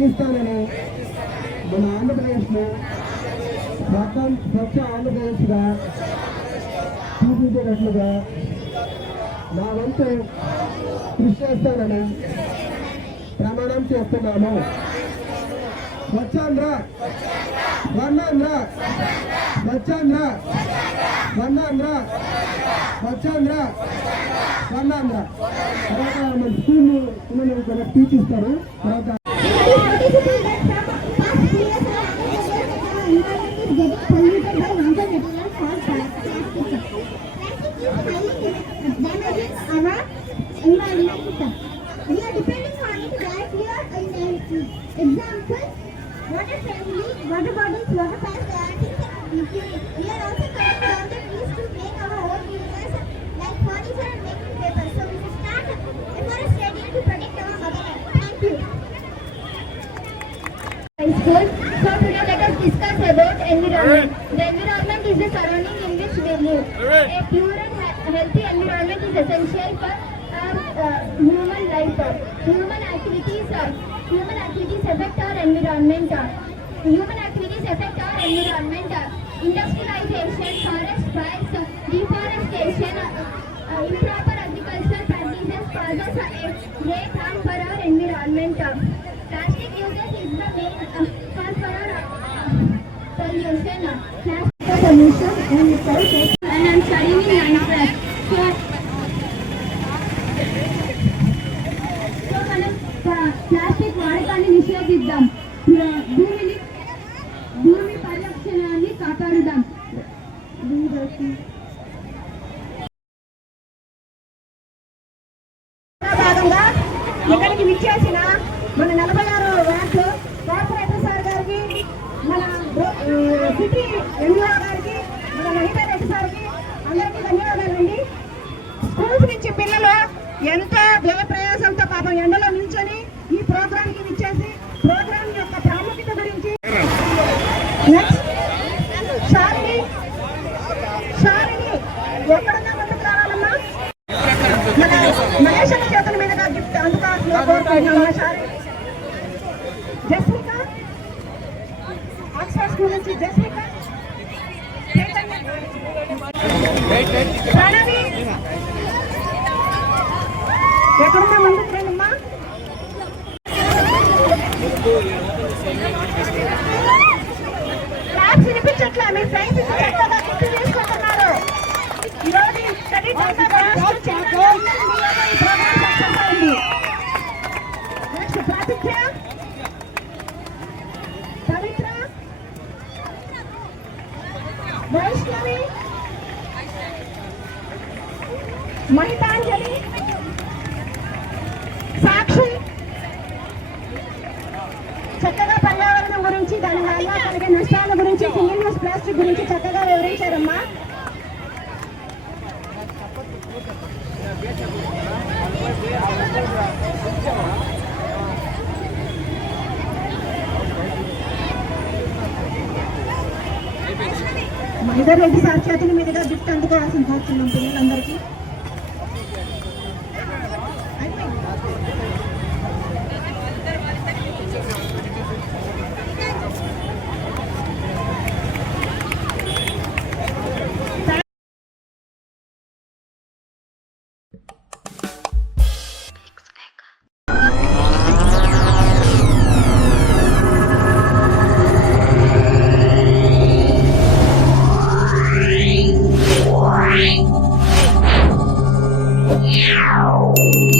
ప్రయత్నిస్తానని మన ఆంధ్రప్రదేశ్ను స్వచ్ఛ ఆంధ్రప్రదేశ్గా చూపించేటట్లుగా నా వంతు కృషి చేస్తానని ప్రమాణం చేస్తున్నాము. స్వచ్ఛాంధ్ర వర్ణాంధ్ర స్వచ్ఛాంధ్ర వర్ణాంధ్ర స్వచ్ఛాంధ్ర వర్ణాంధ్ర. తర్వాత మన స్కూల్ స్పీచ్ ఇస్తారు. తర్వాత example, water friendly, water bottles, water pipes, we are also cutting down the trees to make our own uses like furniture and making paper. So we should start a forest ready to protect our mother earth. Thank you. High school. So today let us discuss about environment. The environment is the surrounding in which we live. A pure and healthy environment is essential for human life. Human activities affect our environment. Industrialization, forest fires, deforestation, improper agricultural practices causes a great harm for our environment. Plastic usage is the main cause for our pollution. Plastic pollution and I'm studying in 9th class. Plastic వాడకాన్ని నిషేధిద్దాం. భూమి పరిరక్షణాన్ని కాపాడుదాం. భాగంగా ఇక్కడికి విచ్చేసిన మన 46వ వార్డు కార్పొరేటర్ సార్ గారికి, మన సిటీ ఎంఈఓ గారికి, మన మహిళా రెడ్డి సార్కి అందరికీ ధన్యవాదాలండి. స్కూల్స్ నుంచి పిల్లలు ఎంతో వ్యయ ప్రయాసంతో పాపం ఎండలో నిల్చొని ఈ ప్రోగ్రామ్ కి విచ్చేసి ప్రోగ్రామ్ యొక్క ప్రాముఖ్యత గురించి ఎక్కడున్నా ముందుకు రావాలమ్మా. మన మహేష్ చేతుల మీదుగా గిఫ్ట్ అందుకోవాల్సిందిగా కోరుకుంటున్నామా. షారిని జస్మిక ఆక్స్ఫర్డ్ స్కూల్ నుంచి జస్మిక ప్రణవి ఎక్కడున్నా ముందుకు రండమ్మా. క్లాస్ వినిపించట్లా, మీ ఫ్రెండ్స్ గుర్తు చేసుకుంటున్నారు. ఈరోజు స్టడీ నెక్స్ట్ ప్రాతిథ్య, పవిత్ర, వైష్ణవి, మహితాంజలి, సాక్షి చక్కగా పర్యావరణం గురించి, దాని వల్ల కలిగే నష్టాల గురించి, సింగిల్ యూజ్ ప్లాస్టిక్ గురించి చక్కగా వివరించారమ్మా. మహిళా రెడ్డి సార్ చేతుల మీదుగా గిఫ్ట్ అందుకోవాల్సిన కోరుతున్నాం పిల్లలందరికీ. Wow.